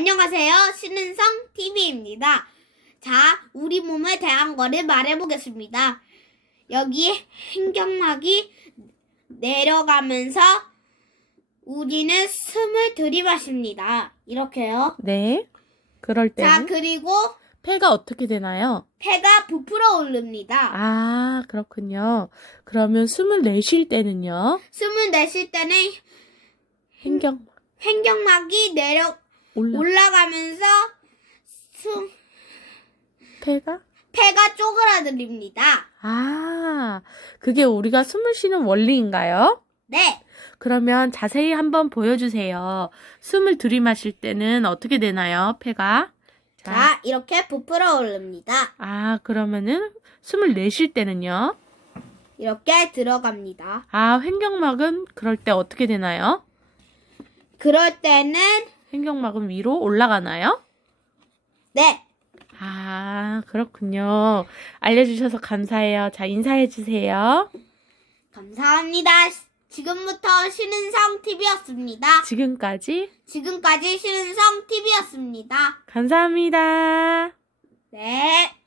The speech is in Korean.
안녕하세요. 신은성 TV입니다. 자, 우리 몸에 대한 거를 말해보겠습니다. 여기 횡격막이 내려가면서 우리는 숨을 들이마십니다. 이렇게요. 네. 그럴 자, 때는 그리고 폐가 어떻게 되나요? 폐가 부풀어 오릅니다. 아, 그렇군요. 그러면 숨을 내쉴 때는요? 숨을 내쉴 때는 횡경 횡격막이 내려 올라 올라 가면서 숨 폐가? 폐가 쪼그라들립니다. 아, 그게 우리가 숨을 쉬는 원리인가요? 네. 그러면 자세히 한번 보여주세요. 숨을 들이마실 때는 어떻게 되나요, 폐가? 자, 자, 이렇게 부풀어 오릅니다. 아, 그러면은 숨을 내쉴 때는요? 이렇게 들어갑니다. 아, 횡격막은 그럴 때 어떻게 되나요? 그럴 때는 횡격막은 위로 올라가나요? 네. 아, 그렇군요. 알려주셔서 감사해요. 자, 인사해주세요. 감사합니다. 지금부터 신은성 TV였습니다. 지금까지 지금까지 신은성 TV였습니다. 감사합니다. 네.